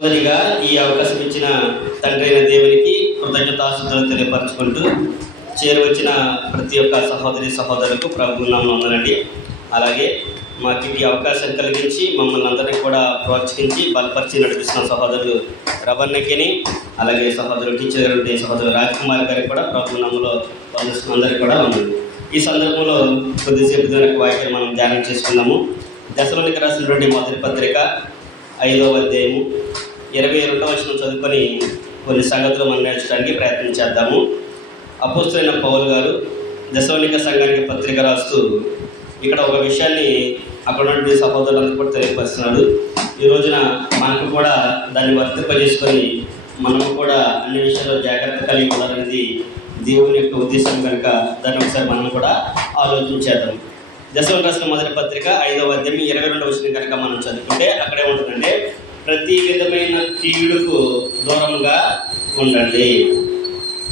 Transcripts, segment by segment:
మొదటిగా ఈ అవకాశం ఇచ్చిన తండ్రి అయిన దేవునికి కృతజ్ఞతాశుద్ధులు తెలియపరచుకుంటూ చేరువచ్చిన ప్రతి ఒక్క సహోదరి సహోదరులకు ప్రభుత్వంలో ఉండాలండి అలాగే మాకు ఈ అవకాశం కలిగించి మమ్మల్ని అందరినీ కూడా ప్రోత్సహించి బలపరిచి నడిపిస్తున్న సహోదరులు రవణ్యకిని అలాగే సహోదరు టీచర్ సహోదరు సహోదరులు రాజ్కుమార్ గారికి కూడా ప్రభు నామంలో అందరికీ కూడా ఉంది ఈ సందర్భంలో కొద్దిసేపు దానికి వాక్యం మనం ధ్యానం చేసుకున్నాము దశలోనికి రాసినటువంటి మొదటి పత్రిక ఐదవ అధ్యాయము ఇరవై రెండవ వచనం చదువుకొని కొన్ని సంగతులు మనం నేర్చడానికి ప్రయత్నం చేద్దాము. అపోస్తులైన పౌల్ గారు దశవనిక సంఘానికి పత్రిక రాస్తూ ఇక్కడ ఒక విషయాన్ని అక్కడ నుండి సహోదరులందరూ కూడా తెలియపరుస్తున్నాడు. ఈ రోజున మనకు కూడా దాన్ని వర్తింపజేసుకొని మనం కూడా అన్ని విషయాల్లో జాగ్రత్త కలిగి ఉండాలనేది దేవుని యొక్క ఉద్దేశం కనుక దాన్ని ఒకసారి మనం కూడా ఆలోచించేద్దాం దశలోని రాసిన మొదటి పత్రిక ఐదవ అధ్యాయం ఇరవై రెండవ వచ్చిన కనుక మనం చదువుకుంటే అక్కడే ఉంటుందంటే ప్రతి విధమైన కీడుకు దూరంగా ఉండండి.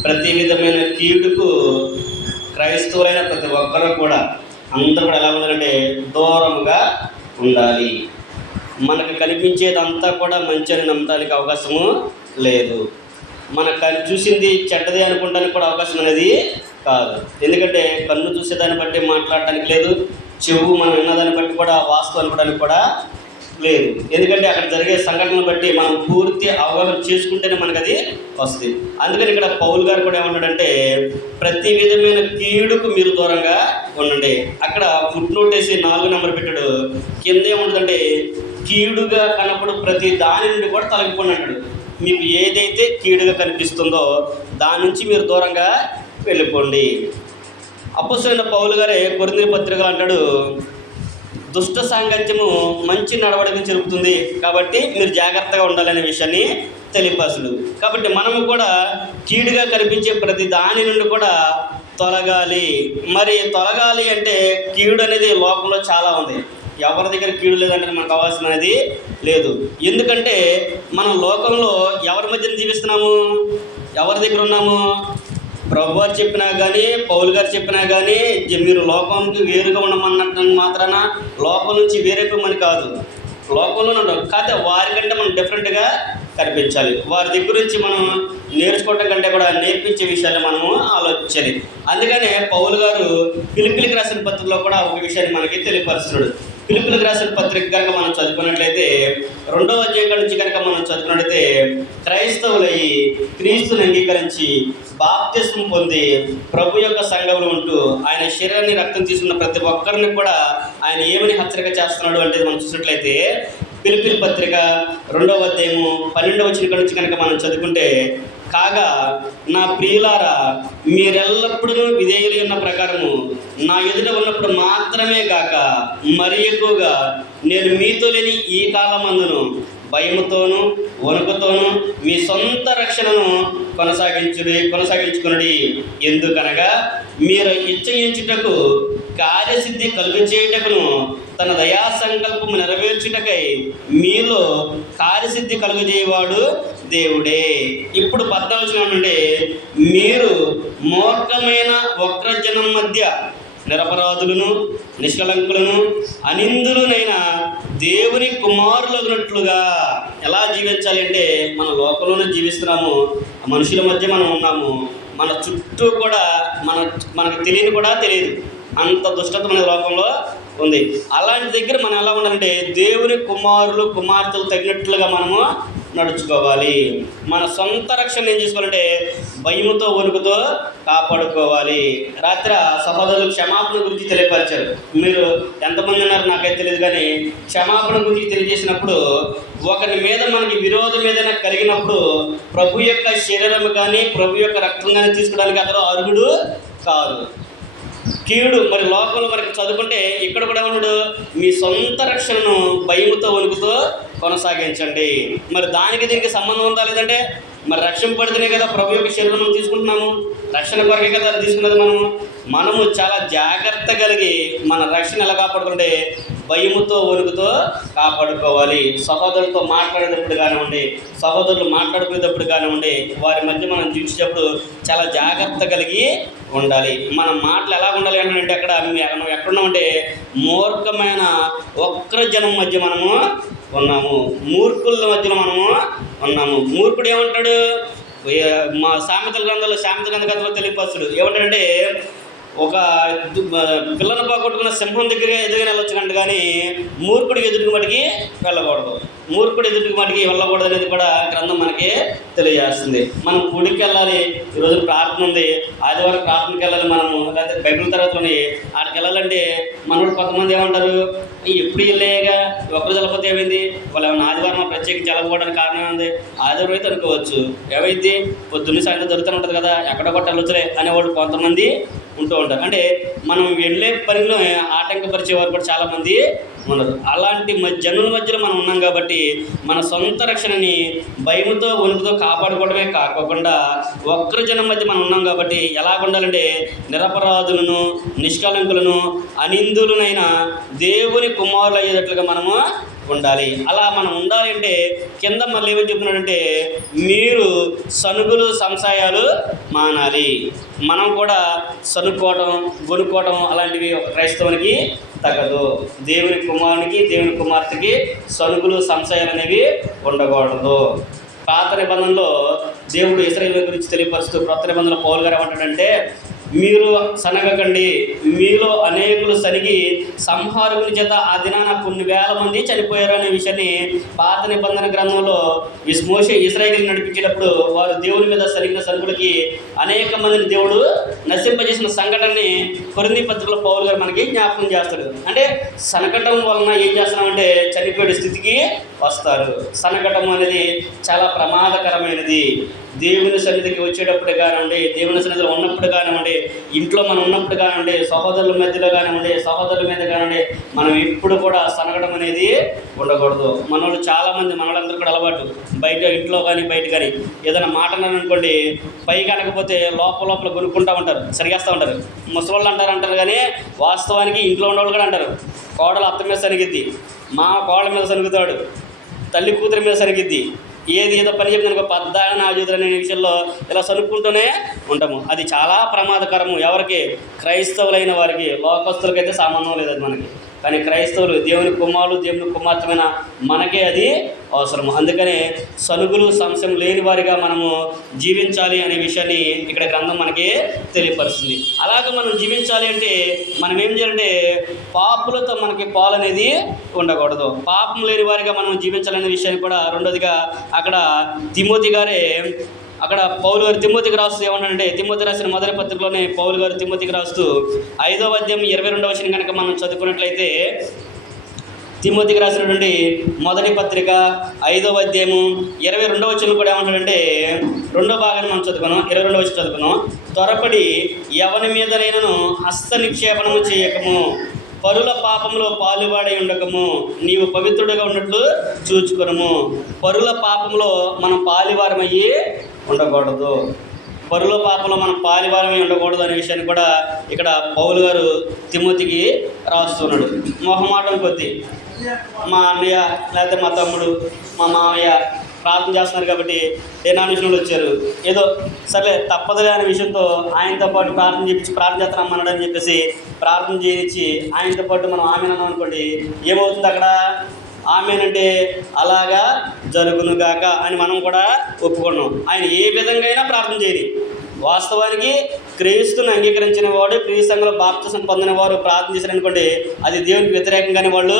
ప్రతి విధమైన కీడుకు క్రైస్తవులైన ప్రతి ఒక్కరూ కూడా అందరూ కూడా ఎలా ఉండాలంటే దూరంగా ఉండాలి. మనకు కనిపించేదంతా కూడా మంచి అని నమ్మటానికి అవకాశము లేదు. మన కన్ను చూసింది చెడ్డది అనుకోవడానికి కూడా అవకాశం అనేది కాదు. ఎందుకంటే కన్ను చూసేదాన్ని బట్టి మాట్లాడటానికి లేదు చెవు మనం విన్నదాన్ని బట్టి కూడా వాస్తు అనుకోవడానికి కూడా లేదు. ఎందుకంటే అక్కడ జరిగే సంఘటనలు బట్టి మనం పూర్తి అవగాహన చేసుకుంటేనే మనకు అది వస్తుంది. అందుకని ఇక్కడ పౌల్ గారు కూడా ఏమన్నాడంటే ప్రతి విధమైన కీడుకు మీరు దూరంగా ఉండండి. అక్కడ ఫుడ్ నోట్ వేసి నాలుగు నెంబర్ పెట్టాడు. కింద ఏముంటుందంటే కీడుగా కనపడు ప్రతి దాని నుండి కూడా తొలగిపోండి అంటాడు. మీకు ఏదైతే కీడుగా కనిపిస్తుందో దాని నుంచి మీరు దూరంగా వెళ్ళిపోండి. అప్పసైన పౌలు గారే కొరింది పత్రికలు అంటాడు దుష్ట సాంగత్యము మంచి నడవడికను చెరుపుతుంది కాబట్టి మీరు జాగ్రత్తగా ఉండాలనే విషయాన్ని తెలియపరచుడు కాబట్టి మనము కూడా కీడుగా కనిపించే ప్రతి దాని నుండి కూడా తొలగాలి. మరి తొలగాలి అంటే కీడు అనేది లోకంలో చాలా ఉంది. ఎవరి దగ్గర కీడు లేదంటే మనకు అవకాశం అనేది లేదు. ఎందుకంటే మనం లోకంలో ఎవరి మధ్యన జీవిస్తున్నాము? ఎవరి దగ్గర ఉన్నాము? ప్రభు గారు చెప్పినా కానీ పౌలు గారు చెప్పినా కానీ మీరు లోకంకి వేరుగా ఉండమన్నట్టు మాత్రాన లోకం నుంచి వేరైపోమని కాదు. లోకంలోనే ఉంటాం కాకపోతే వారికంటే మనం డిఫరెంట్గా కనిపించాలి. వారి దగ్గర నుంచి మనం నేర్చుకోవటం కంటే కూడా నేర్పించే విషయాలు మనము ఆలోచించాలి. అందుకనే పౌలు గారు పిలిపిలికి రాసిన పత్రికలో కూడా ఒక విషయాన్ని మనకి తెలియపరుస్తున్నాడు. పిలుపులకు రాసిన పత్రిక కనుక మనం చదువుకున్నట్లయితే రెండవ అధ్యాయం నుంచి కనుక మనం చదువుకున్నట్లయితే క్రైస్తవులయ్యి క్రీస్తుని అంగీకరించి బాప్తిస్మం పొంది ప్రభు యొక్క సంఘంలో ఉంటూ ఆయన శరీరాన్ని రక్తం తీసుకున్న ప్రతి ఒక్కరిని కూడా ఆయన ఏమని హెచ్చరిక చేస్తున్నాడు అంటే మనం చూసినట్లయితే పిలుపుల పత్రిక రెండవ అధ్యాయము పన్నెండవ వచ్చిన నుంచి కనుక మనం చదువుకుంటే కాగా నా ప్రియులారా మీరెల్లప్పుడూ విధేయులు ఉన్న ప్రకారము నా ఎదుట ఉన్నప్పుడు మాత్రమే కాక మరి ఎక్కువగా నేను మీతో లేని ఈ కాలమందును భయముతోను వణుకుతోను మీ సొంత రక్షణను కొనసాగించుడి కొనసాగించుకునుడి. ఎందుకనగా మీరు ఇచ్చయించుటకు కార్యసిద్ధి కలుగు చేయుటకును తన దయా సంకల్పము నెరవేర్చుటకై మీలో కార్యసిద్ధి కలుగజేయవాడు దేవుడే. ఇప్పుడు పద్నాలుగు నుండి మీరు మూర్ఖమైన వక్రజనం మధ్య నిరపరాధులను నిష్కలంకులను అనిందులనైన దేవుని కుమారులగినట్లుగా ఎలా జీవించాలి అంటే మన లోకంలోనే జీవిస్తున్నాము మనుషుల మధ్య మనం ఉన్నాము మన చుట్టూ కూడా మన మనకు తెలియని కూడా తెలియదు. అంత దుష్టత మన లోకంలో ఉంది. అలాంటి దగ్గర మనం ఎలా ఉండాలంటే దేవుని కుమారులు కుమార్తెలు తగినట్లుగా మనము నడుచుకోవాలి. మన సొంత రక్షణ ఏం చేసుకోవాలంటే భయముతో వణుకుతో కాపాడుకోవాలి. రాత్రి సహోదరులు క్షమాపణ గురించి తెలియపరిచారు. మీరు ఎంతమంది ఉన్నారు నాకైతే తెలియదు కానీ క్షమాపణ గురించి తెలియజేసినప్పుడు ఒకరి మీద మనకి విరోధం ఏదైనా కలిగినప్పుడు ప్రభు యొక్క శరీరం కానీ ప్రభు యొక్క రక్తం కానీ తీసుకోవడానికి అతను అర్హుడు కాదు. కీడు మరి లోకంలో మనకి చదువుకుంటే ఇక్కడ కూడా ఉన్నాడు మీ సొంత రక్షణను భయముతో వణుకుతో కొనసాగించండి. మరి దానికి దీనికి సంబంధం ఉందా లేదంటే మరి రక్షణ పడితేనే కదా ప్రభు యొక్క శరీరం మనం తీసుకుంటున్నాము. రక్షణ కొరకే కదా తీసుకున్నది మనము. మనము చాలా జాగ్రత్త కలిగి మన రక్షణ ఎలా కాపాడుకుంటే భయముతో వణుకుతో కాపాడుకోవాలి. సహోదరులతో మాట్లాడేటప్పుడు కానివ్వండి సహోదరులు మాట్లాడుకునేటప్పుడు కానివ్వండి వారి మధ్య మనం జీవించేటప్పుడు చాలా జాగ్రత్త కలిగి ఉండాలి. మన మాటలు ఎలా ఉండాలి అంటే అక్కడ మనం ఎక్కడున్నామంటే మూర్ఖమైన ఒక్కర జనం మధ్య మనము ఉన్నాము. మూర్ఖుల మధ్యలో మనము ఉన్నాము. మూర్ఖుడు ఏమంటాడు? మా సామెతల గ్రంథంలో సామెత గ్రంథ కథలో తెలియపరుచుడు. ఏమంటాడంటే ఒక పిల్లలు పిల్లను పోగొట్టుకున్న సింహం దగ్గర ఎదురుగా వెళ్ళొచ్చు కానీ మూర్ఖుడికి ఎదుటికి మటుకి వెళ్ళకూడదు. మూర్ఖుడు ఎదుటి వాటికి వెళ్ళకూడదు అనేది కూడా గ్రంథం మనకి తెలియజేస్తుంది. మనం గుడికి వెళ్ళాలి ఈరోజు ప్రార్థన ఉంది. ఆదివారం ప్రార్థనకి వెళ్ళాలి మనము లేకపోతే బైబిల్ తర్వాత ఆడికి వెళ్ళాలంటే మనోడు కొంతమంది ఏమంటారు? ఎప్పుడు వెళ్ళేయగా? ఒక్కరు చల్లకపోతే ఏమైంది వాళ్ళు ఏమైనా ఆదివారం ప్రత్యేక జలపోవడానికి కారణం ఏంది ఆదివారం అయితే అనుకోవచ్చు. ఏమైంది? పొద్దున్న సాయంత్రం దొరుకుతూనే ఉంటుంది కదా ఎక్కడ కొట్ట వెళ్ళొచ్చులే అనేవాళ్ళు కొంతమంది ఉంటూ ఉంటారు. అంటే మనం వెళ్ళే పనిలో ఆటంకపరిచే వారు కూడా చాలామంది మన అలాంటి మ- జనుల మధ్యలో మనం ఉన్నాం కాబట్టి మన సొంత రక్షణని భయంతో వణుకుతో కాపాడుకోవడమే కాకోకుండా ఒక్కరి జనం మధ్య మనం ఉన్నాం కాబట్టి ఎలా ఉండాలంటే నిరపరాధులను నిష్కలంకులను అనిందులనైన దేవుని కుమారులు అయ్యేటట్లుగా మనము ఉండాలి. అలా మనం ఉండాలి అంటే కింద మళ్ళీ ఏమని చెప్తున్నాడంటే మీరు సనుగులు సంశయాలు మానాలి. మనం కూడా సనుక్కోవటం గొనుక్కోవటం అలాంటివి ఒక క్రైస్తవునికి తగదు. దేవుని కుమారునికి దేవుని కుమార్తెకి సనుగులు సంశయాలు అనేవి ఉండకూడదు. పాత నిబంధనలో దేవుడు ఇస్రాయేల్ గురించి తెలియపరుస్తూ క్రొత్త నిబంధనలో పౌలు గారు ఏమంటాడంటే మీరు సనగకండి. మీలో అనేకులు సరిగి సంహారకుని చేత ఆ దినాన కొన్ని వేల మంది చనిపోయారు అనే విషయాన్ని పాత నిబంధన గ్రంథంలో ఇస్ ఇస్రాయిల్ నడిపించేటప్పుడు వారు దేవుని మీద సరిగిన సరుకులకి అనేక మందిని దేవుడు నశింపజేసిన సంఘటనని కొరింది పత్రికలో పౌరులు గారు మనకి జ్ఞాపకం చేస్తాడు. అంటే సనకటం వలన ఏం చేస్తున్నామంటే చనిపోయే స్థితికి వస్తారు. సనకటం అనేది చాలా ప్రమాదకరమైనది. దేవుని సన్నిధికి వచ్చేటప్పుడు కానివ్వండి దేవుని సన్నిధిలో ఉన్నప్పుడు కానివ్వండి ఇంట్లో మనం ఉన్నప్పుడు కానివ్వండి సహోదరుల మధ్యలో కానివ్వండి సహోదరుల మీద కానివ్వండి మనం ఎప్పుడు కూడా సనగడం అనేది ఉండకూడదు. మనోళ్ళు చాలామంది మనోళ్ళందరూ కూడా అలవాటు. బయట ఇంట్లో కానీ బయట కానీ ఏదైనా మాట అనుకోండి పైకి అనకపోతే లోపల లోపల కొనుక్కుంటూ ఉంటారు సరిగేస్తూ ఉంటారు. ముసలోళ్ళు అంటారు అంటారు కానీ వాస్తవానికి ఇంట్లో ఉన్నవాళ్ళు కూడా అంటారు. కోడలు అత్త మీద సరిగిద్ది మా కోడల మీద సరుగుతాడు తల్లి కూతురి మీద సరిగిద్ది ఏది ఏదో పని చెప్పింది అనుకో పద్దాగా నా జీవితం అనే విషయంలో ఇలా సనుక్కుంటూనే ఉంటాము. అది చాలా ప్రమాదకరము. ఎవరికి? క్రైస్తవులైన వారికి. లోకస్తులకైతే సంబంధం లేదు అది మనకి. కానీ క్రైస్తవులు దేవుని కుమారులు దేవుని కుమార్తెమైన మనకే అది అవసరము. అందుకనే సనుగులు సంశయం లేని వారిగా మనము జీవించాలి అనే విషయాన్ని ఇక్కడ గ్రంథం మనకి తెలియపరుస్తుంది. అలాగే మనం జీవించాలి అంటే మనం ఏం చేయాలంటే పాపులతో మనకి పాలు అనేది ఉండకూడదు. పాపం లేని వారిగా మనం జీవించాలనే విషయాన్ని కూడా రెండోదిగా అక్కడ తిమోతి గారే అక్కడ పౌలు గారు తిమ్మతికి రాస్తూ ఏమన్నాడంటే తిమ్మతి రాసిన మొదటి పత్రికలోనే పౌలు గారు తిమ్మతికి రాస్తూ ఐదో అధ్యాయం ఇరవై రెండవ వచ్చిన కనుక మనం చదువుకున్నట్లయితే తిమ్మతికి రాసినటువంటి మొదటి పత్రిక ఐదవ అధ్యాయము ఇరవై రెండవ వచ్చిన కూడా ఏమంటాడంటే రెండో భాగాన్ని మనం చదువుకున్నాం ఇరవై రెండవ వచ్చి చదువుకున్నాం త్వరపడి ఎవరి మీదనైనను హస్త నిక్షేపణము చేయకము. పరుల పాపంలో పాలువాడై ఉండకము. నీవు పవిత్రుడిగా ఉన్నట్లు చూచుకొనము. పరుల పాపంలో మనం పాలివారమయ్యి ఉండకూడదు. పరుల పాపంలో మనం పాలివారమై ఉండకూడదు అనే విషయాన్ని కూడా ఇక్కడ పౌలు గారు తిమ్మతికి రాస్తున్నాడు. మొహమాటం కొద్దీ మా అన్నయ్య లేకపోతే మా తమ్ముడు మా మామయ్య ప్రార్థన చేస్తున్నారు కాబట్టి డినామినేషన్లు వచ్చారు? ఏదో సరే తప్పదులే అనే విషయంతో ఆయనతో పాటు ప్రార్థన చేయించి ప్రార్థన చేస్తున్నామన్నాడు అని చెప్పేసి ప్రార్థన చేయించి ఆయనతో పాటు మనం ఆమె అన్నాం అనుకోండి ఏమవుతుంది అక్కడ? ఆమెనంటే అలాగా జరుగునుగాక అని మనం కూడా ఒప్పుకున్నాం. ఆయన ఏ విధంగా అయినా ప్రార్థన చేయని. వాస్తవానికి క్రీస్తుని అంగీకరించిన వాడు క్రీస్తులో బాప్తిసం పొందిన వారు ప్రార్థన చేశారు అది దేవునికి వ్యతిరేకంగానే వాళ్ళు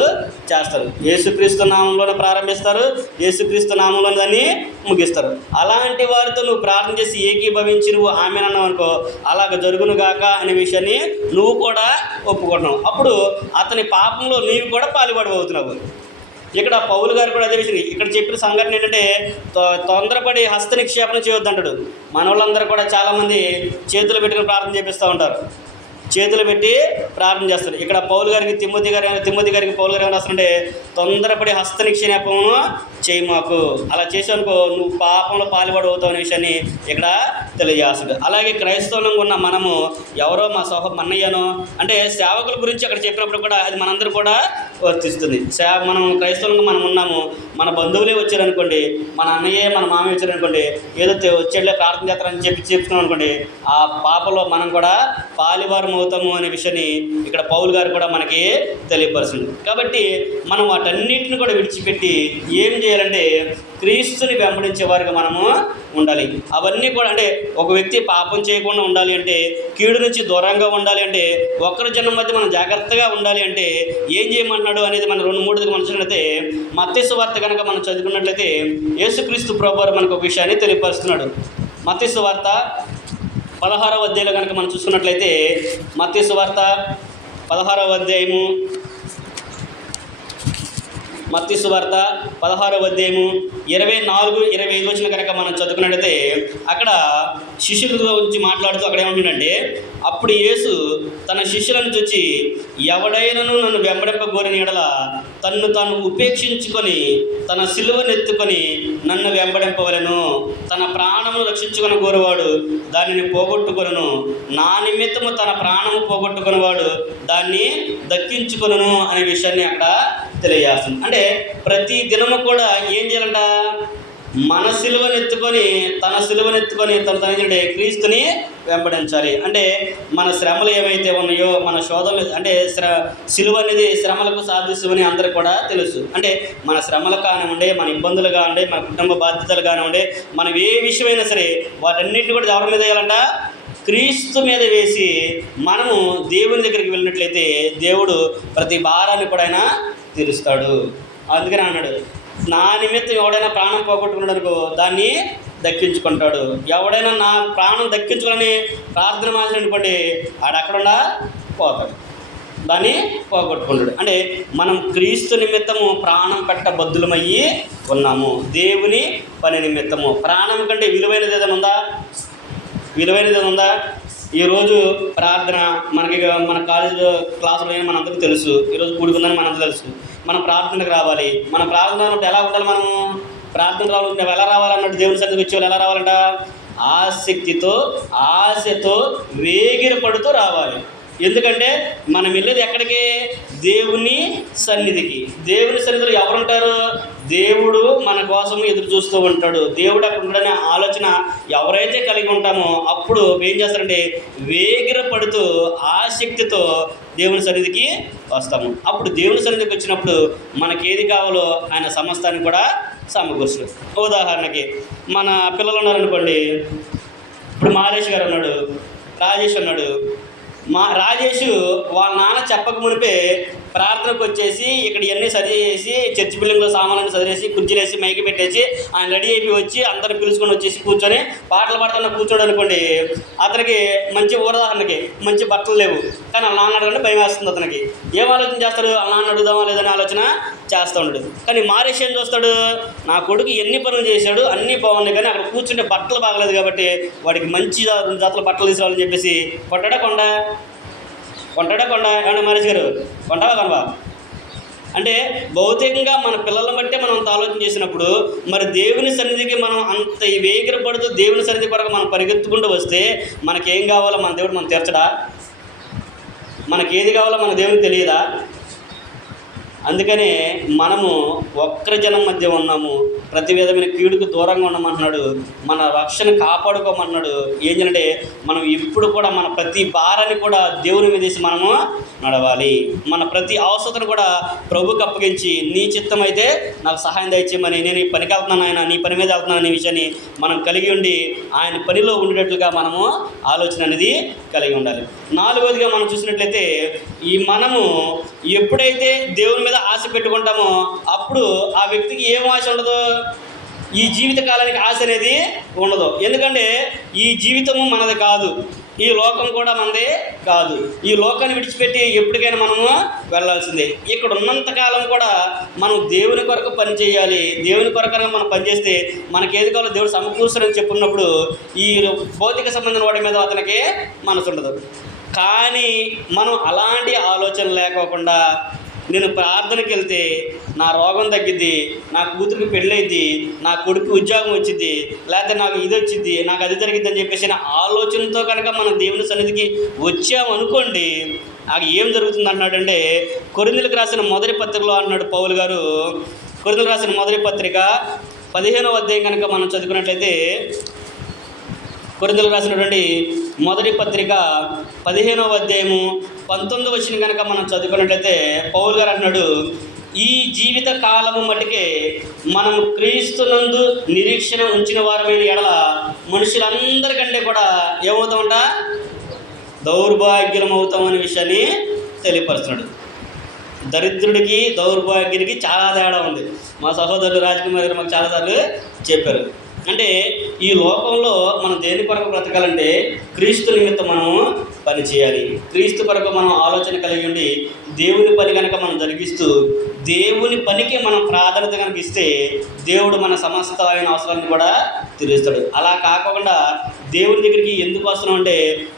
చేస్తారు. యేసుక్రీస్తు నామంలోనే ప్రారంభిస్తారు యేసుక్రీస్తు నామంలో దాన్ని ముగిస్తారు. అలాంటి వారితో నువ్వు ప్రార్థన చేసి ఏకీభవించి నువ్వు ఆమె అన్నావు అనుకో అలాగ జరుగునుగాక అనే విషయాన్ని నువ్వు కూడా ఒప్పుకుంటున్నావు. అప్పుడు అతని పాపంలో నీవు కూడా పాలుపడబోతున్నావు ఇక్కడ పౌలు గారు కూడా అదే విషయం. ఇక్కడ చెప్పిన సంఘటన ఏంటంటే తొ- తొందరపడి హస్త నిక్షేపణ చేయొద్దు అంటాడు మన వాళ్ళందరూ కూడా చాలామంది చేతులు పెట్టుకుని ప్రార్థన చేపిస్తూ ఉంటారు. చేతులు పెట్టి ప్రార్థన చేస్తారు. ఇక్కడ పౌలు గారికి తిమ్మతి గారి తిమ్మతి గారికి పౌలు గారు ఏమైనా రాస్తారంటే తొందరపడి హస్త నిక్షేపమును చేయి మాకు. అలా చేసానుకో నువ్వు పాపంలో పాల్పడి అవుతావు అనే విషయాన్ని ఇక్కడ తెలియజేస్తుంది అలాగే క్రైస్తవులంగా ఉన్న మనము ఎవరో మా సోహ మన్నయ్యను అంటే సేవకుల గురించి అక్కడ చెప్పినప్పుడు కూడా అది మనందరూ కూడా వర్తిస్తుంది. సేవ మనం క్రైస్తవులంగా మనం ఉన్నాము మన బంధువులే వచ్చారనుకోండి మన అన్నయ్యే మన మామయ్య వచ్చారనుకోండి ఏదో వచ్చేళ్ళే ప్రార్థన చేస్తారని చెప్పి చెప్తున్నాం అనుకోండి ఆ పాపలో మనం కూడా పాలివారము అవుతాము అనే విషయాన్ని ఇక్కడ పౌల్ గారు కూడా మనకి తెలియపరుస్తుంది కాబట్టి మనం వాటన్నిటిని కూడా విడిచిపెట్టి ఏం చేయాలంటే క్రీస్తుని వెంబడించే వారికి మనము ఉండాలి. అవన్నీ కూడా అంటే ఒక వ్యక్తి పాపం చేయకుండా ఉండాలి అంటే కీడు నుంచి దూరంగా ఉండాలి అంటే ఒక్కరి జనం మధ్య మనం జాగ్రత్తగా ఉండాలి అంటే ఏం చేయమంటున్నాడు అనేది మనం రెండు మూడు మనుషులైతే మత్స్సు వార్త కనుక మనం చదువుకున్నట్లయితే యేసుక్రీస్తు ప్రభు మనకు ఒక విషయాన్ని తెలియపరుస్తున్నాడు. మత్స్సు వార్త పదహారవ అధ్యాయంలో కనుక మనం చూసుకున్నట్లయితే మత్స్సు వార్త పదహారవ అధ్యాయము మత్తి సువార్త పదహారవ అధ్యాయము ఇరవై నాలుగు ఇరవై ఐదు వచ్చిన కనుక మనం చదువుకున్నట్టయితే అక్కడ శిష్యుల గురించి మాట్లాడుతూ అక్కడ ఏమంటుందంటే అప్పుడు యేసు తన శిష్యులను చూచి ఎవడైనను నన్ను వెంబడింపగోరిన ఎడల తన్ను తాను ఉపేక్షించుకొని తన సిలువనెత్తుకొని నన్ను వెంబడింపవలను. తన ప్రాణము రక్షించుకుని కోరువాడు దానిని పోగొట్టుకొనును. నా నిమిత్తము తన ప్రాణము పోగొట్టుకునేవాడు దాన్ని దక్కించుకొనును అనే విషయాన్ని అక్కడ తెలియజేస్తుంది అంటే ప్రతి దినము కూడా ఏం చేయాలంట? మన సిలువనెత్తుకొని తన సిలువనెత్తుకొని తన తన ఏంటంటే క్రీస్తుని వెంబడించాలి. అంటే మన శ్రమలు ఏమైతే ఉన్నాయో మన శోధనలు అంటే శ్ర సిలువ అనేది శ్రమలకు సాధిస్తుందని అందరికి కూడా తెలుసు. అంటే మన శ్రమలు కానివ్వండి మన ఇబ్బందులు కానివ్వండి మన కుటుంబ బాధ్యతలు కానివ్వండి మనం ఏ విషయమైనా సరే వాటన్నిటిని కూడా ఎవరి మీద వేయాలంట? క్రీస్తు మీద వేసి మనము దేవుని దగ్గరికి వెళ్ళినట్లయితే దేవుడు ప్రతి భారాన్ని కూడా ఆయన తీరుస్తాడు. అందుకని అన్నాడు నా నిమిత్తం ఎవడైనా ప్రాణం పోగొట్టుకున్నాడు అనుకో దాన్ని దక్కించుకుంటాడు. ఎవడైనా నా ప్రాణం దక్కించుకోవాలని ప్రార్థన మాత్రం ఆడక్కడుండా పోతాడు. దాన్ని పోగొట్టుకుంటాడు. అంటే మనం క్రీస్తు నిమిత్తము ప్రాణం పెట్ట బద్దులమయ్యి ఉన్నాము. దేవుని పని నిమిత్తము. ప్రాణం కంటే విలువైనది ఏదైనా ఉందా? విలువైనది ఏదైనా ఉందా? ఈరోజు ప్రార్థన మనకి మన కాలేజీలో క్లాసులో మనందరికీ తెలుసు. ఈరోజు కూడుకుందని మనందరూ తెలుసు. మనం ప్రార్థనకు రావాలి. మన ప్రార్థన అన్నప్పుడు ఎలా ఉండాలి మనము ప్రార్థన రావాలంటే ఎలా రావాలన్నట్టు దేవుని సన్నిధికి వచ్చే ఎలా రావాలంట? ఆసక్తితో ఆశతో వేగిరపడుతూ రావాలి. ఎందుకంటే మనం వెళ్ళేది ఎక్కడికి? దేవుని సన్నిధికి. దేవుని సన్నిధిలో ఎవరుంటారు? దేవుడు మన కోసం ఎదురు చూస్తూ ఉంటాడు. దేవుడు అక్కడ ఉండడనే ఆలోచన ఎవరైతే కలిగి ఉంటామో అప్పుడు ఏం చేస్తారంటే వేగిర పడుతూ ఆసక్తితో దేవుని సన్నిధికి వస్తాము. అప్పుడు దేవుని సన్నిధికి వచ్చినప్పుడు మనకి ఏది కావాలో ఆయన సమస్తాన్ని కూడా సమకూర్చు ఉదాహరణకి మన పిల్లలు ఉన్నారనుకోండి. ఇప్పుడు మహారేష్ గారు ఉన్నాడు రాజేష్ ఉన్నాడు. మా రాజేష్ వాళ్ళ నాన్న చెప్పక మునిపే ప్రార్థనకు వచ్చేసి ఇక్కడ ఇవన్నీ సరి చేసి చర్చి బిల్డింగ్లో సామాన్లను సరిచేసి కుర్చీలేసి మైకి పెట్టేసి ఆయన రెడీ అయిపోయి వచ్చి అందరిని పిలుచుకొని వచ్చేసి కూర్చొని పాటలు పాడుతున్న కూర్చోడు అనుకోండి అతనికి మంచి ఉదాహరణకి మంచి బట్టలు లేవు. కానీ వాళ్ళ నాన్న అడగండి భయం వేస్తుంది అతనికి. ఏం ఆలోచన చేస్తాడు? వాళ్ళ నాన్న అడుగుదామా లేదని ఆలోచన చేస్తూ ఉంటాడు కానీ మారేష్ ఏం చూస్తాడు? నా కొడుకు ఎన్ని పనులు చేశాడు అన్నీ బాగున్నాయి కానీ అక్కడ కూర్చుంటే బట్టలు బాగలేదు కాబట్టి వాడికి మంచి జాతర రెండు జాతల బట్టలు తీసుకోవాలని చెప్పేసి కొట్టడా కొండ? కొంటాడా కొండ ఏమన్నా మహేష్ గారు? కొంటావా కొనవా అంటే భౌతికంగా మన పిల్లలను బట్టే మనం అంత ఆలోచన చేసినప్పుడు మరి దేవుని సన్నిధికి మనం అంత వేగిర పడుతూ దేవుని సన్నిధి కొరకు మనం పరిగెత్తుకుంటూ వస్తే మనకేం కావాలో మన దేవుడు మనం తీర్చడా? మనకి ఏది కావాలో మన దేవునికి తెలియదా? అందుకనే మనము ఒక్కరి జనం మధ్య ఉన్నాము. ప్రతి విధమైన కీడుకు దూరంగా ఉండమంటున్నాడు. మన రక్షణ కాపాడుకోమన్నాడు ఏంటంటే మనం ఇప్పుడు కూడా మన ప్రతి భారాన్ని కూడా దేవుని మీద మనము నడవాలి. మన ప్రతి అవసరతను కూడా ప్రభుకి అప్పగించి నీ చిత్తం అయితే నాకు సహాయం దయచేయమని నేను ఈ పనికి వెళ్తున్నాను ఆయన నీ పని మీద వెళ్తున్నాను అనే విషయాన్ని మనం కలిగి ఉండి ఆయన పనిలో ఉండేటట్లుగా మనము ఆలోచన అనేది కలిగి ఉండాలి. నాలుగవదిగా మనం చూసినట్లయితే ఈ మనము ఎప్పుడైతే దేవుని మీద ఆశ పెట్టుకుంటామో అప్పుడు ఆ వ్యక్తికి ఏం ఆశ ఉండదు? ఈ జీవిత కాలానికి ఆశ అనేది ఉండదు. ఎందుకంటే ఈ జీవితము మనది కాదు. ఈ లోకం కూడా మనది కాదు. ఈ లోకాన్ని విడిచిపెట్టి ఎప్పటికైనా మనము వెళ్ళాల్సిందే. ఇక్కడ ఉన్నంత కాలం కూడా మనం దేవుని కొరకు పని చేయాలి. దేవుని కొరకు మనం పనిచేస్తే మనకి ఏది కావాలో దేవుడు సమకూరుస్తాడని చెప్పున్నప్పుడు ఈ భౌతిక సంబంధం వాడి మీద అతనికి మనసు ఉండదు. కానీ మనం అలాంటి ఆలోచన లేకోకుండా నేను ప్రార్థనకి వెళ్తే నా రోగం తగ్గిద్ది నా కూతురికి పెళ్ళైద్ది నా కొడుకు ఉద్యోగం వచ్చింది లేకపోతే నాకు ఇది వచ్చింది నాకు అది జరిగిద్ది అని చెప్పేసి ఆలోచనతో కనుక మనం దేవుని సన్నిధికి వచ్చామనుకోండి నాకు ఏం జరుగుతుంది అన్నాడంటే కొరిందులకు రాసిన మొదటి పత్రికలో అన్నాడు పౌలు గారు కొరిందులకు రాసిన మొదటి పత్రిక పదిహేనవ అధ్యాయం కనుక మనం చదువుకున్నట్లయితే కొరిందులు రాసినటువంటి మొదటి పత్రిక పదిహేనవ అధ్యాయము పంతొమ్మిది వచ్చిన కనుక మనం చదువుకున్నట్లయితే పౌల్ గారు అన్నాడు ఈ జీవిత కాలము మటుకే మనం క్రీస్తునందు నిరీక్షణ ఉంచిన వారమైన ఎడల మనుషులందరికంటే కూడా ఏమవుతామంట? దౌర్భాగ్యం అవుతాం అనే విషయాన్ని తెలియపరుస్తున్నాడు. దరిద్రుడికి దౌర్భాగ్యుడికి చాలా తేడా ఉంది. మా సహోదరులు రాజకుమారి గారు మాకు చాలాసార్లు చెప్పారు. అంటే ఈ లోకంలో మనం దేని కొరకు బ్రతకాలంటే క్రీస్తు నిమిత్తం మనము పని చేయాలి. క్రీస్తు కొరకు మనం ఆలోచన కలిగి ఉండి దేవుని పని కనుక మనం జరిగిస్తూ దేవుని పనికి మనం ప్రాధాన్యత కనుక ఇస్తే దేవుడు మన సమస్తమైన అవసరాన్ని కూడా తీరుస్తాడు. అలా కాకుండా దేవుని దగ్గరికి ఎందుకు వస్తున్నాం అంటే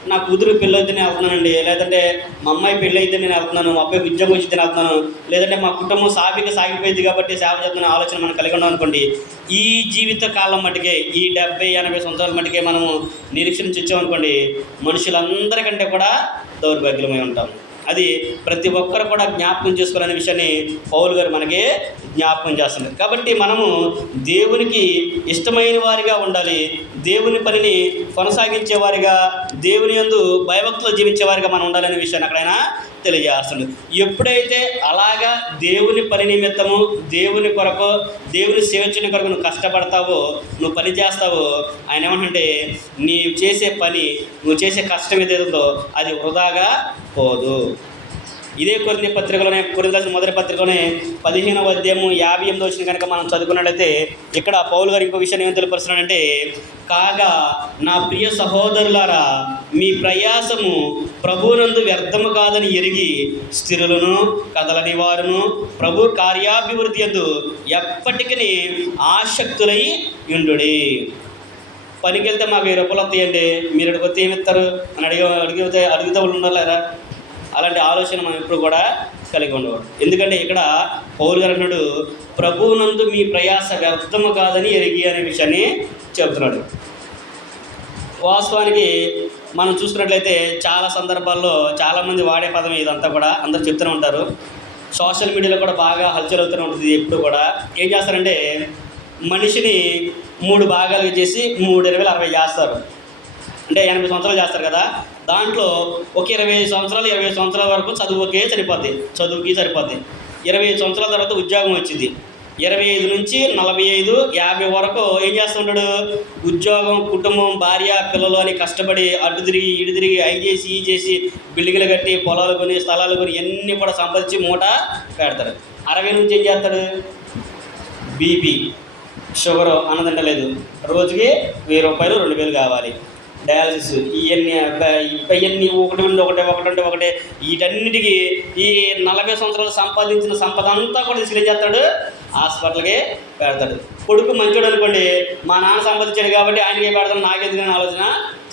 నా కూతురు పెళ్ళైతే నేను వెళ్తున్నానండి లేదంటే మా అమ్మాయి పెళ్ళైతే అయితే నేను వెళ్తున్నాను మా అబ్బాయి ఉద్యోగం వచ్చింది నేను వెళ్తున్నాను లేదంటే మా కుటుంబం సాఫీగా సాగిపోయింది కాబట్టి సేవ చేస్తున్న ఆలోచన మనం కలిగి ఉన్నాం అనుకోండి ఈ జీవిత కాలం మటుకే ఈ డెబ్బై ఎనభై సంవత్సరాల మటుకే మనము నిరీక్షణ ఇచ్చామనుకోండి మనుషులందరికంటే కూడా దౌర్భాగ్యమై ఉంటాం అది ప్రతి ఒక్కరు కూడా జ్ఞాపకం చేసుకోవాలనే విషయాన్ని పౌలు గారు మనకి జ్ఞాపకం చేస్తున్నారు కాబట్టి మనము దేవునికి ఇష్టమైన వారిగా ఉండాలి. దేవుని పనిని కొనసాగించేవారిగా దేవుని యందు భయభక్తులు జీవించే వారిగా మనం ఉండాలనే విషయాన్ని అక్కడైనా తెలియజేస్తుంది ఎప్పుడైతే అలాగా దేవుని పని నిమిత్తము దేవుని కొరకు దేవుని సేవించిన కొరకు నువ్వు కష్టపడతావో నువ్వు పని చేస్తావో ఆయన ఏమంటే నీవు చేసే పని నువ్వు చేసే కష్టం ఏదైతుందో అది వృధాగా పోదు. ఇదే కొన్ని పత్రికలోనే కొన్ని రాసిన మొదటి పత్రికలోనే పదిహేనవ అధ్యాయము యాభై ఎనిమిది వచ్చిన కనుక మనం చదువుకున్నట్లయితే ఇక్కడ పౌలు గారు ఇంకో విషయాన్ని ఏం తెలియపరుస్తున్నాడంటే కాగా నా ప్రియ సహోదరులారా మీ ప్రయాసము ప్రభువునందు వ్యర్థము కాదని ఎరిగి స్థిరులను కదలని వారును ప్రభు కార్యాభివృద్ధి ఎందు ఎప్పటికీ ఆసక్తులై ఉండుడి. పనికి వెళ్తే మాకు వెయ్యి రూపాయలు వస్తాయండి. మీరు అడిగితే ఏమి ఇస్తారు? అని అడిగి అడిగితే అడిగితే వాళ్ళు అలాంటి ఆలోచన మనం ఎప్పుడు కూడా కలిగి ఉండవచ్చు ఎందుకంటే ఇక్కడ పౌరు గారు అన్నాడు ప్రభువునందు మీ ప్రయాస వ్యర్థము కాదని ఎరిగి అనే విషయాన్ని చెబుతున్నాడు. వాస్తవానికి మనం చూసుకున్నట్లయితే చాలా సందర్భాల్లో చాలామంది వాడే పదం ఇదంతా కూడా అందరూ చెప్తూనే ఉంటారు. సోషల్ మీడియాలో కూడా బాగా హల్చల్ అవుతూనే ఉంటుంది ఎప్పుడు కూడా. ఏం చేస్తారంటే మనిషిని మూడు భాగాలుగా చేసి మూడు ఇరవై అరవై చేస్తారు. అంటే ఎనభై సంవత్సరాలు చేస్తారు కదా. దాంట్లో ఒక ఇరవై ఐదు సంవత్సరాలు ఇరవై సంవత్సరాల వరకు చదువుకే సరిపోద్ది. చదువుకి సరిపోద్ది. ఇరవై ఐదు సంవత్సరాల తర్వాత ఉద్యోగం వచ్చింది. ఇరవై ఐదు నుంచి నలభై ఐదు యాభై వరకు ఏం చేస్తుంటాడు? ఉద్యోగం కుటుంబం భార్య పిల్లలు అని కష్టపడి అడ్డు తిరిగి ఇటు తిరిగి అవి చేసి ఈ చేసి బిల్డింగ్లు కట్టి పొలాలు కొని స్థలాలు కొని ఇవన్నీ కూడా సంపాదించి మూట పెడతాడు. అరవై నుంచి ఏం చేస్తాడు? బీపీ షుగర్ అన్నదంటలేదు రోజుకి వెయ్యి రూపాయలు రెండు వేలు కావాలి. డయాలసిస్ ఇవన్నీ ఇవన్నీ ఒకటి ఉండి ఒకటి ఒకటి ఉండి ఒకటి వీటన్నిటికీ ఈ నలభై సంవత్సరాలు సంపాదించిన సంపద అంతా కూడా తీసుకెళ్ళి చేస్తాడు. హాస్పిటల్కి పెడతాడు. కొడుకు మంచోడు అనుకోండి మా నాన్న సంపాదించాడు కాబట్టి ఆయనకి పెడతాను నాకెందుకు అనే ఆలోచన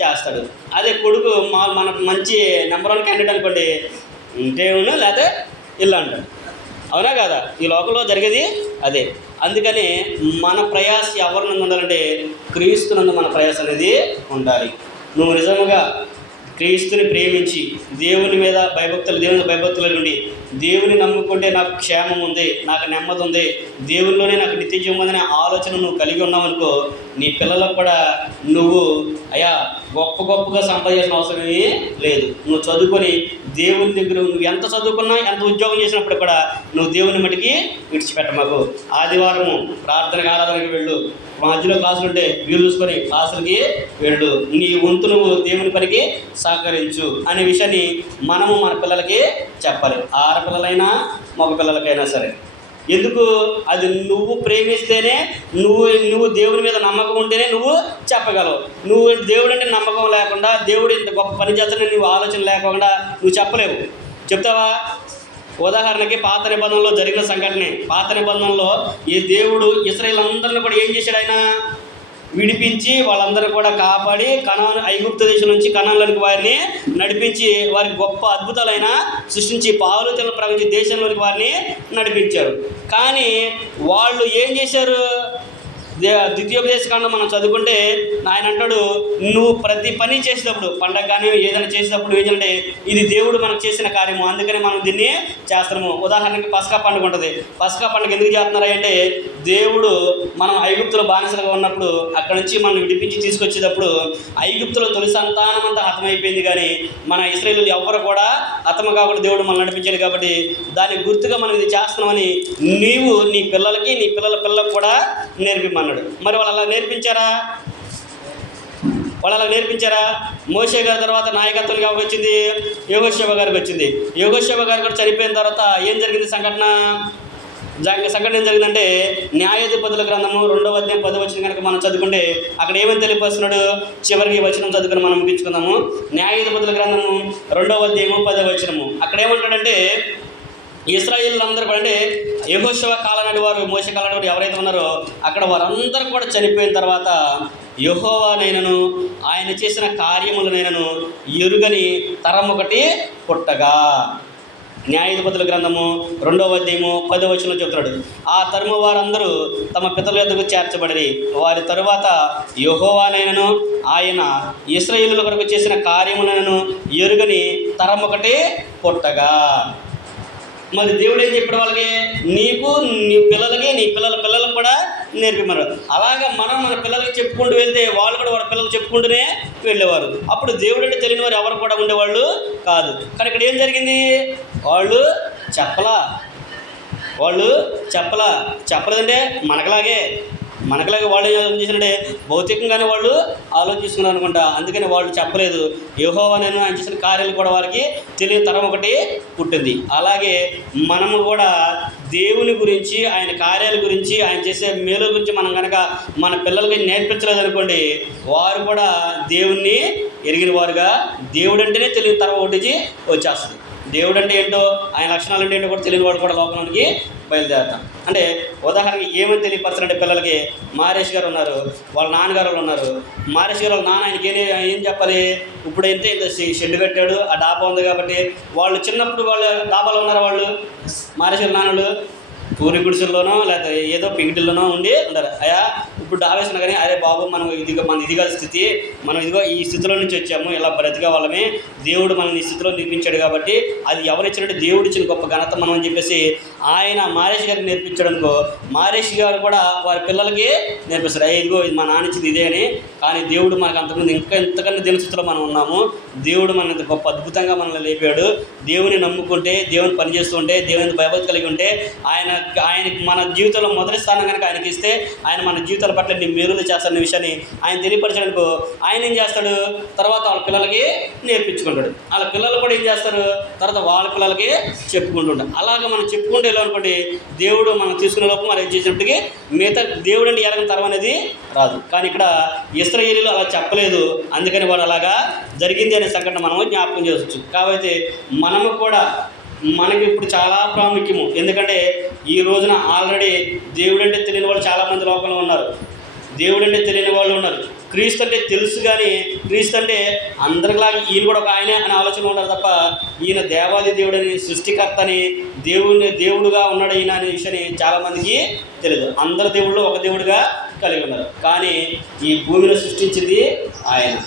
చేస్తాడు. అదే కొడుకు మా మన మంచి నెంబర్ వన్ క్యాండిడేట్ అనుకోండి ఇంటేను లేకపోతే ఇల్లు అంటాడు అవునా కదా? ఈ లోకంలో జరిగేది అదే. అందుకని మన ప్రయాస ఎవరినందు ఉండాలంటే క్రీస్తునందు మన ప్రయాస అనేది ఉండాలి. నువ్వు నిజముగా క్రీస్తుని ప్రేమించి దేవుని మీద భయభక్తులు దేవుని భయభక్తులు నుండి దేవుని నమ్ముకుంటే నాకు క్షేమం ఉంది నాకు నెమ్మది ఉంది దేవునిలోనే నాకు నిత్యజీవం ఉందనే ఆలోచన నువ్వు కలిగి ఉన్నావనుకో నీ పిల్లలకు కూడా నువ్వు అయ్యా గొప్ప గొప్పగా సంపాదించిన అవసరం లేదు. నువ్వు చదువుకొని దేవుని దగ్గర నువ్వు ఎంత చదువుకున్నా ఎంత ఉద్యోగం చేసినప్పుడు కూడా నువ్వు దేవుని మటుకి విడిచిపెట్ట మాకు. ఆదివారము ప్రార్థన ఆరాధనకి వెళ్ళు. మధ్యలో క్లాసులు ఉంటే వీలు చూసుకొని క్లాసులకి వెళ్ళు. నీ వంతు నువ్వు దేవుని పనికి సహకరించు అనే విషయాన్ని మనము మన పిల్లలకి చెప్పాలి. ఆడపిల్లలైనా మగ పిల్లలకైనా సరే. ఎందుకు? అది నువ్వు ప్రేమిస్తేనే నువ్వు నువ్వు దేవుని మీద నమ్మకం ఉంటేనే నువ్వు చెప్పగలవు. నువ్వు దేవుడు అంటే నమ్మకం లేకుండా దేవుడు ఇంత గొప్ప పని చేస్తానని నువ్వు ఆలోచన లేకుండా నువ్వు చెప్పలేవు. చెప్తావా? ఉదాహరణకి పాత నిబంధనలో జరిగిన సంఘటనే. పాత నిబంధనలో ఈ దేవుడు ఇస్రాయిల్ అందరిని కూడా ఏం చేశాడు ఆయన? విడిపించి వాళ్ళందరూ కూడా కాపాడి కణాను ఐగుప్త దేశం నుంచి కణంలోనికి వారిని నడిపించి వారికి గొప్ప అద్భుతాలైన సృష్టించి పావులు తెల్ల ప్రవహించి దేశంలోనికి వారిని నడిపించారు. కానీ వాళ్ళు ఏం చేశారు? దే ద్వితీయోపదేశ మనం చదువుకుంటే ఆయన అంటాడు నువ్వు ప్రతి పని చేసేటప్పుడు పండగ కానీ ఏదైనా చేసేటప్పుడు ఏంటంటే ఇది దేవుడు మనకు చేసిన కార్యము అందుకని మనం దీన్ని చేస్తాము ఉదాహరణకి పసకా పండుగ ఉంటుంది. పసకా పండుగ ఎందుకు చేస్తున్నారా అంటే దేవుడు మనం ఐగుప్తుల బానిసలుగా ఉన్నప్పుడు అక్కడ నుంచి మనం విడిపించి తీసుకొచ్చేటప్పుడు ఐగుప్తుల తొలి సంతానం అంతా హతమైపోయింది కానీ మన ఇస్రాయలు ఎవ్వరు కూడా హతమ కాకుండా దేవుడు మనం నడిపించాడు కాబట్టి దానికి గుర్తుగా మనం ఇది చేస్తున్నామని నీవు నీ పిల్లలకి నీ పిల్లల పిల్లలకు కూడా నేర్పిమన్నాడు మరి వాళ్ళు అలా నేర్పించారా? వాళ్ళు అలా నేర్పించారా? మోషే గారి తర్వాత నాయకత్వం ఎవరికి వచ్చింది? యోగశివ గారికి వచ్చింది. యోగశివ గారు కూడా చనిపోయిన తర్వాత ఏం జరిగింది సంఘటన? జంగ సంఘటన ఏం జరిగిందంటే న్యాయాధిపతుల గ్రంథము రెండవ అధ్యాయం పది వచ్చిన కనుక మనం చదువుకుంటే అక్కడ ఏమని తెలియపరుస్తున్నాడు? చివరికి వచనం చదువుకుని మనం ముగించుకుందాము. న్యాయాధిపతుల గ్రంథము రెండవ అధ్యాయము పదవ వచనము. అక్కడ ఏమంటాడంటే ఇస్రాయిల్ అందరూ అంటే యహోశవ కాలనాటి వారు మోస కాలనాటి వారు ఎవరైతే ఉన్నారో అక్కడ వారందరూ కూడా చనిపోయిన తర్వాత యహోవానైనను ఆయన చేసిన కార్యములనైనను ఎరుగని తరం ఒకటి పుట్టగా. న్యాయాధిపతుల గ్రంథము రెండవ అధ్యాయము పదవ వచనం చెప్తున్నాడు. ఆ తరుము వారందరూ తమ పితల యొద్దకు చేర్చబడి వారి తరువాత యహోవానైనను ఆయన ఇస్రాయేలుల కొరకు చేసిన కార్యములను ఎరుగని తరం ఒకటి పుట్టగా. మరి దేవుడు ఏం చెప్పాడు వాళ్ళకి? నీకు నీ పిల్లలకి నీ పిల్లల పిల్లలకు కూడా నేర్పిమన్నారు. అలాగే మనం మన పిల్లలకి చెప్పుకుంటూ వెళ్తే వాళ్ళు కూడా వాళ్ళ పిల్లలకు చెప్పుకుంటూనే వెళ్ళేవారు. అప్పుడు దేవుడు అంటే తెలియని వారు ఎవరు కూడా ఉండేవాళ్ళు కాదు. కానీ ఇక్కడ ఏం జరిగింది? వాళ్ళు చెప్పలా. వాళ్ళు చెప్పలా. చెప్పలేదంటే మనకలాగే మనకలాగే వాళ్ళు ఏం భౌతికంగానే వాళ్ళు ఆలోచిస్తున్నారు అనుకుంటా. అందుకని వాళ్ళు చెప్పలేదు. యహోవా నేను ఆయన చేసిన కార్యాలు కూడా వారికి తెలియని తరం ఒకటి పుట్టింది. అలాగే మనము కూడా దేవుని గురించి ఆయన కార్యాల గురించి ఆయన చేసే మేలు గురించి మనం కనుక మన పిల్లలకి నేర్పించలేదు అనుకోండి వారు కూడా దేవుణ్ణి ఎరిగిన వారుగా దేవుడు అంటేనే తెలియని తరం ఒకటి వచ్చేస్తుంది. దేవుడు అంటే ఏంటో ఆయన లక్షణాలు అంటే ఏంటో కూడా తెలియని వాడు కూడా లోకంలోనికి బయలుదేరుతాం. అంటే ఉదాహరణకి ఏమని తెలియపరచాలంటే పిల్లలకి మారేష్ గారు ఉన్నారు వాళ్ళ నాన్నగారు వాళ్ళు ఉన్నారు. మారేష్ గారు వాళ్ళ నాన్న ఆయనకి ఏం ఏం చెప్పాలి? ఇప్పుడు ఎంత ఇంత షెడ్ పెట్టాడు ఆ డాబా ఉంది కాబట్టి వాళ్ళు చిన్నప్పుడు వాళ్ళు డాబాలో ఉన్నారు వాళ్ళు? మారేష్ గారు నాన్నలు పూరి గుడిసెల్లోనో లేకపోతే ఏదో పింగిటిల్లోనో ఉండి ఉంటారు. అయ్యా ఇప్పుడు డాబేసిన కానీ అరే బాబు మనం ఇది మన ఇదిగా స్థితి. మనం ఇదిగో ఈ స్థితిలో నుంచి వచ్చాము. ఇలా బ్రతికే వాళ్ళమే. దేవుడు మనల్ని ఈ స్థితిలో నిర్మించాడు కాబట్టి అది ఎవరిచ్చినట్టు దేవుడు ఇచ్చిన గొప్ప ఘనత మనం అని చెప్పేసి ఆయన మారేష్ గారికి నేర్పించాడు అనుకో మారేష్ గారు కూడా వారి పిల్లలకి నేర్పిస్తారు. అయ్యే ఇదిగో ఇది మా నాన్న ఇదే అని. కానీ దేవుడు మనకు అంతకుముందు ఇంకా ఎంతకన్నా దేని స్థితిలో మనం ఉన్నాము. దేవుడు మన ఇంత గొప్ప అద్భుతంగా మనల్ని లేపాడు. దేవుని నమ్ముకుంటే దేవుని పనిచేస్తుంటే దేవుని భయభక్తి కలిగి ఉంటే ఆయన ఆయనకి మన జీవితంలో మొదటి స్థానం కనుక ఆయనకి ఇస్తే ఆయన మన జీవితాల పట్ల నీ మేలులు చేస్తారనే విషయాన్ని ఆయన తెలియపరచడానికి ఆయన ఏం చేస్తాడు? తర్వాత వాళ్ళ పిల్లలకి నేర్పించుకుంటాడు. వాళ్ళ పిల్లలు కూడా ఏం చేస్తారు? తర్వాత వాళ్ళ పిల్లలకి చెప్పుకుంటుంటారు అలాగే మనం చెప్పుకుంటే అనుకోండి దేవుడు మనం తీసుకునే లోపు మనం ఏం చేసినప్పటికీ మిగతా దేవుడు అంటే ఎరగని తరం అనేది రాదు. కానీ ఇక్కడ ఇస్రాయేలీలు అలా చెప్పలేదు. అందుకని వాడు అలాగా జరిగింది అనే సంఘటన మనము జ్ఞాపకం చేసుకోవచ్చు. కాబట్టి మనము కూడా మనకి ఇప్పుడు చాలా ప్రాముఖ్యము. ఎందుకంటే ఈ రోజున ఆల్రెడీ దేవుడంటే తెలియని వాళ్ళు చాలామంది లోకంలో ఉన్నారు. దేవుడంటే తెలియని వాళ్ళు ఉన్నారు. క్రీస్తు అంటే తెలుసు కానీ క్రీస్తు అంటే అందరిలాగా ఈయన కూడా ఒక ఆయనే అనే ఆలోచన ఉన్నారు తప్ప ఈయన దేవాది దేవుడని సృష్టికర్తని దేవుడిని దేవుడుగా ఉన్నాడు ఈయన అనే విషయాన్ని చాలామందికి తెలియదు అందరు దేవుళ్ళు ఒక దేవుడిగా కలిగి ఉన్నారు. కానీ ఈ భూమిని సృష్టించింది ఆయన.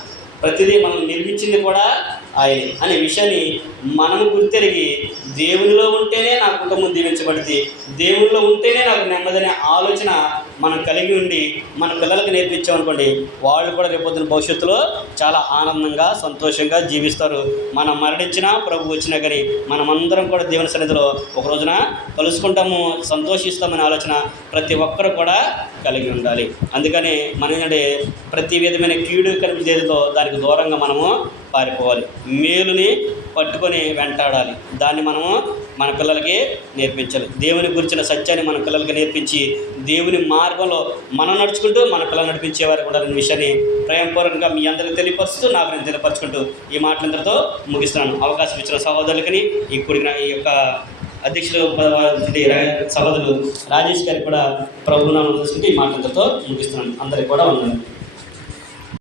ప్రతిదీ మనం నిర్మించింది కూడా ఆయనే. అనే విషయాన్ని మనం గుర్తెరిగి దేవునిలో ఉంటేనే నా కుటుంబం దీవించబడింది. దేవునిలో ఉంటేనే నాకు నెమ్మదనే ఆలోచన మనం కలిగి ఉండి మన పిల్లలకు నేర్పించామనుకోండి వాళ్ళు కూడా రేపొద్దున భవిష్యత్తులో చాలా ఆనందంగా సంతోషంగా జీవిస్తారు. మనం మరణించినా ప్రభు వచ్చినా కానీ మనమందరం కూడా దేవుని సన్నిధిలో ఒక రోజున కలుసుకుంటాము సంతోషిస్తామనే ఆలోచన ప్రతి ఒక్కరు కూడా కలిగి ఉండాలి. అందుకని మన ఏంటంటే ప్రతి విధమైన కీడు కనిపించేదితో దానికి దూరంగా మనము పారిపోవాలి. మేలుని పట్టుకొని వెంటాడాలి. దాన్ని మనము మన పిల్లలకి నేర్పించాలి. దేవుని గురించిన సత్యాన్ని మన పిల్లలకి నేర్పించి దేవుని మార్గంలో మనం నడుచుకుంటూ మన పిల్లలు నడిపించేవారు కూడా అనే విషయాన్ని ప్రేమపూర్వకంగా మీ అందరికీ తెలియపరుస్తూ నాకు నేను తెలియపరచుకుంటూ ఈ మాటలందరితో ముగిస్తున్నాను. అవకాశం ఇచ్చిన సహోదరులకి ఈ కూడిన ఈ యొక్క అధ్యక్షులు సహోదరులు రాజేష్ గారికి కూడా ప్రభునామం తీసుకుంటే ఈ మాటలతో ముగిస్తున్నాను. అందరికి కూడా ఉన్నాను